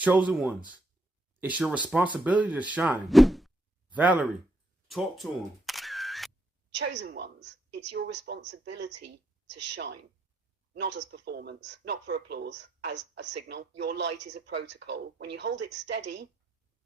Chosen ones, it's your responsibility to shine. Valerie, talk to him. Chosen ones, it's your responsibility to shine. Not as performance, not for applause, as a signal. Your light is a protocol. When you hold it steady,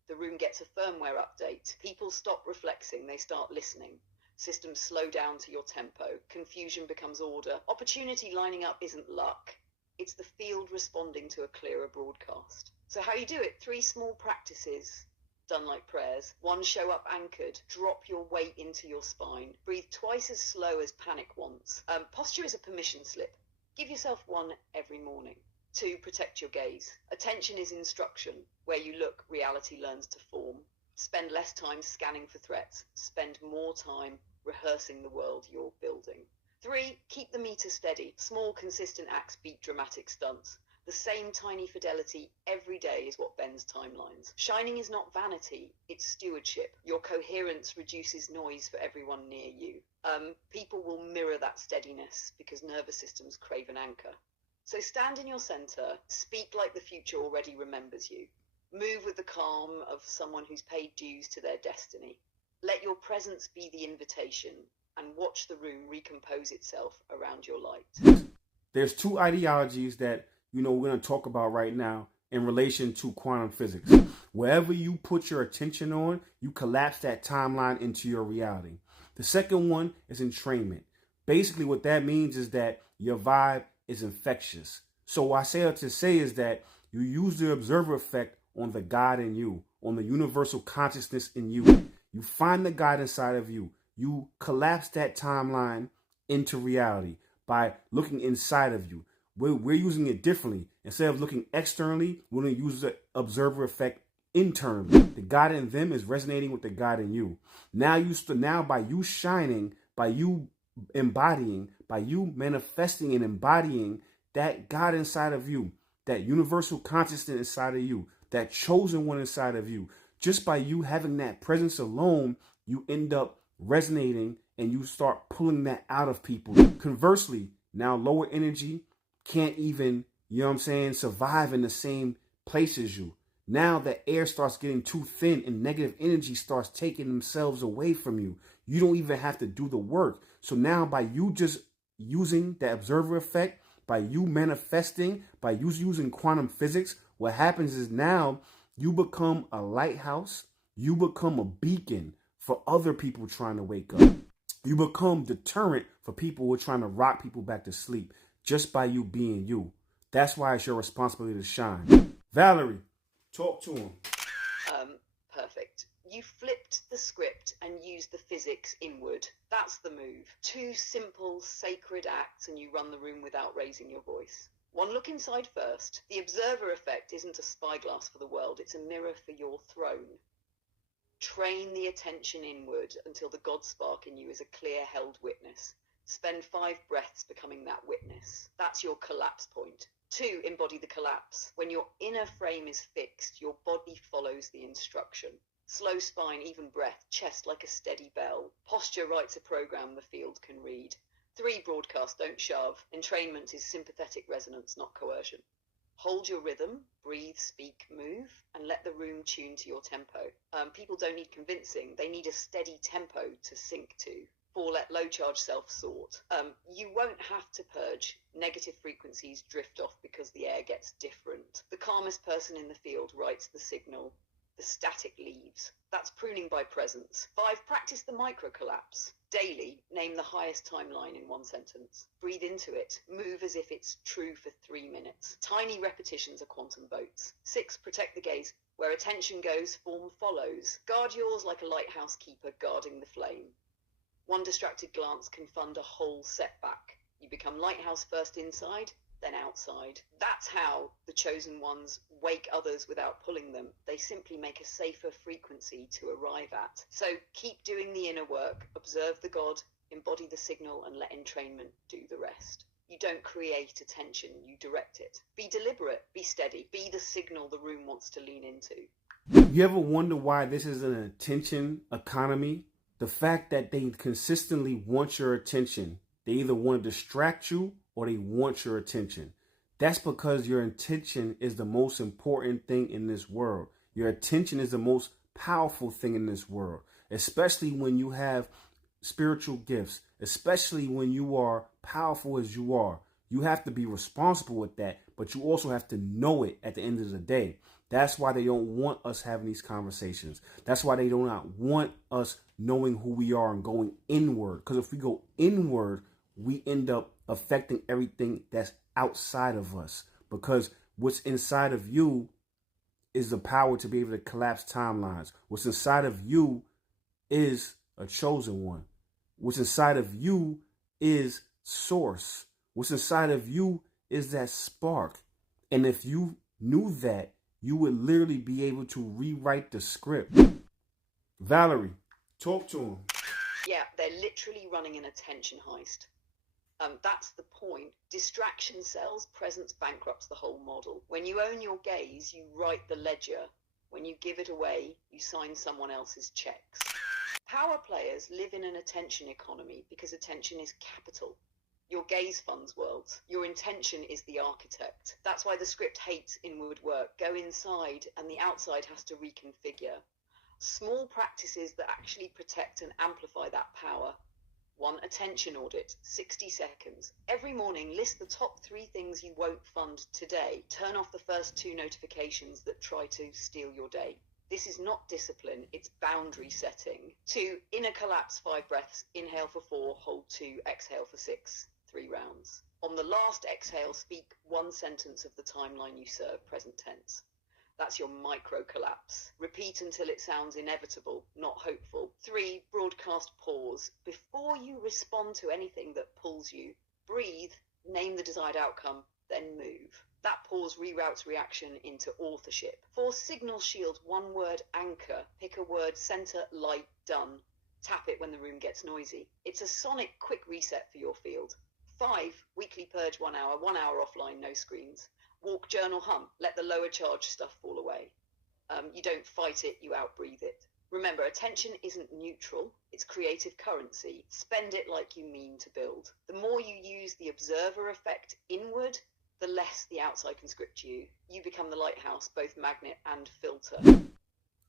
the room gets a firmware update. People stop reflexing, they start listening. Systems slow down to your tempo. Confusion becomes order. Opportunity lining up isn't luck. It's the field responding to a clearer broadcast. So how you do it? 3 small practices done like prayers. 1, show up anchored. Drop your weight into your spine. Breathe twice as slow as panic wants. Posture is a permission slip. Give yourself 1 every morning. 2, protect your gaze. Attention is instruction. Where you look, reality learns to form. Spend less time scanning for threats. Spend more time rehearsing the world you're building. 3, keep the meter steady. Small, consistent acts beat dramatic stunts. The same tiny fidelity every day is what bends timelines. Shining is not vanity, it's stewardship. Your coherence reduces noise for everyone near you. People will mirror that steadiness because nervous systems crave an anchor. So stand in your center, speak like the future already remembers you. Move with the calm of someone who's paid dues to their destiny. Let your presence be the invitation and watch the room recompose itself around your light. There's 2 ideologies that we're going to talk about right now in relation to quantum physics. Wherever you put your attention on, you collapse that timeline into your reality. The second one is entrainment. Basically, what that means is that your vibe is infectious. So what I say to say is that you use the observer effect on the God in you, on the universal consciousness in you. You find the God inside of you. You collapse that timeline into reality by looking inside of you. We're using it differently. Instead of looking externally, we're going to use the observer effect internally. The God in them is resonating with the God in you. Now by you shining, by you embodying, by you manifesting and embodying that God inside of you, that universal consciousness inside of you, that chosen one inside of you, just by you having that presence alone, you end up resonating and you start pulling that out of people. Conversely, now lower energy can't even, survive in the same place as you. Now the air starts getting too thin and negative energy starts taking themselves away from you. You don't even have to do the work. So now by you just using the observer effect, by you manifesting, by you using quantum physics, what happens is now you become a lighthouse. You become a beacon for other people trying to wake up. You become deterrent for people who are trying to rock people back to sleep just by you being you. That's why it's your responsibility to shine. Valerie, talk to him. Perfect. You flipped the script and used the physics inward. That's the move. 2 simple, sacred acts and you run the room without raising your voice. 1, look inside first. The observer effect isn't a spyglass for the world, it's a mirror for your throne. Train the attention inward until the God spark in you is a clear held witness. Spend 5 breaths becoming that witness. That's your collapse point. 2, embody the collapse. When your inner frame is fixed, your body follows the instruction. Slow spine, even breath, chest like a steady bell. Posture writes a program the field can read. 3, broadcast, don't shove. Entrainment is sympathetic resonance, not coercion. Hold your rhythm, breathe, speak, move, and let the room tune to your tempo. People don't need convincing, they need a steady tempo to sync to. 4, let low charge self sort. You won't have to purge. Negative frequencies drift off because the air gets different. The calmest person in the field writes the signal. The static leaves. That's pruning by presence. 5, practice the micro collapse. Daily, name the highest timeline in 1 sentence. Breathe into it. Move as if it's true for 3 minutes. Tiny repetitions are quantum boats. 6, protect the gaze. Where attention goes, form follows. Guard yours like a lighthouse keeper guarding the flame. 1 distracted glance can fund a whole setback. You become lighthouse first inside, then outside. That's how the chosen ones wake others without pulling them. They simply make a safer frequency to arrive at. So keep doing the inner work, observe the God, embody the signal, and let entrainment do the rest. You don't create attention, you direct it. Be deliberate, be steady, be the signal the room wants to lean into. You ever wonder why this is an attention economy? The fact that they consistently want your attention. They either want to distract you or they want your attention. That's because your intention is the most important thing in this world. Your attention is the most powerful thing in this world, especially when you have spiritual gifts, especially when you are powerful as you are. You have to be responsible with that, but you also have to know it at the end of the day. That's why they don't want us having these conversations. That's why they do not want us knowing who we are and going inward. Because if we go inward, we end up affecting everything that's outside of us. Because what's inside of you is the power to be able to collapse timelines. What's inside of you is a chosen one. What's inside of you is source. What's inside of you is that spark. And if you knew that, you would literally be able to rewrite the script. Valerie, talk to him. Yeah, they're literally running an attention heist. That's the point. Distraction sells, presence bankrupts the whole model. When you own your gaze, you write the ledger. When you give it away, you sign someone else's checks. Power players live in an attention economy because attention is capital. Your gaze funds worlds. Your intention is the architect. That's why the script hates inward work. Go inside and the outside has to reconfigure. Small practices that actually protect and amplify that power. 1. Attention audit, 60 seconds. Every morning, list the top 3 things you won't fund today. Turn off the first 2 notifications that try to steal your day. This is not discipline, it's boundary setting. 2. Inner collapse, 5 breaths. Inhale for 4, hold 2, exhale for 6, 3 rounds. On the last exhale, speak 1 sentence of the timeline you serve, present tense. That's your micro collapse. Repeat until it sounds inevitable, not hopeful. 3. Broadcast pause. Before you respond to anything that pulls you, breathe, name the desired outcome, then move. That pause reroutes reaction into authorship. 4. Signal shield, 1 word anchor. Pick a word, center, light, done. Tap it when the room gets noisy. It's a sonic quick reset for your field. 5. Weekly purge 1 hour, 1 hour offline, no screens. Walk, journal, hum. Let the lower charge stuff fall away. You don't fight it, you outbreathe it. Remember, attention isn't neutral. It's creative currency. Spend it like you mean to build. The more you use the observer effect inward, the less the outside can script you. You become the lighthouse, both magnet and filter.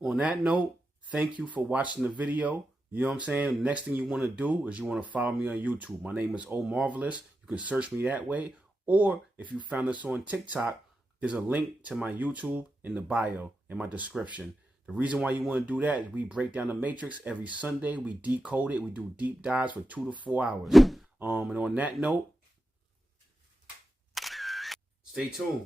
On that note, thank you for watching the video. You know what I'm saying? Next thing you want to do is you want to follow me on YouTube. My name is O Marvelous. You can search me that way. Or if you found this on TikTok, there's a link to my YouTube in the bio, in my description. The reason why you want to do that is we break down the matrix every Sunday. We decode it. We do deep dives for 2 to 4 hours. And on that note, stay tuned.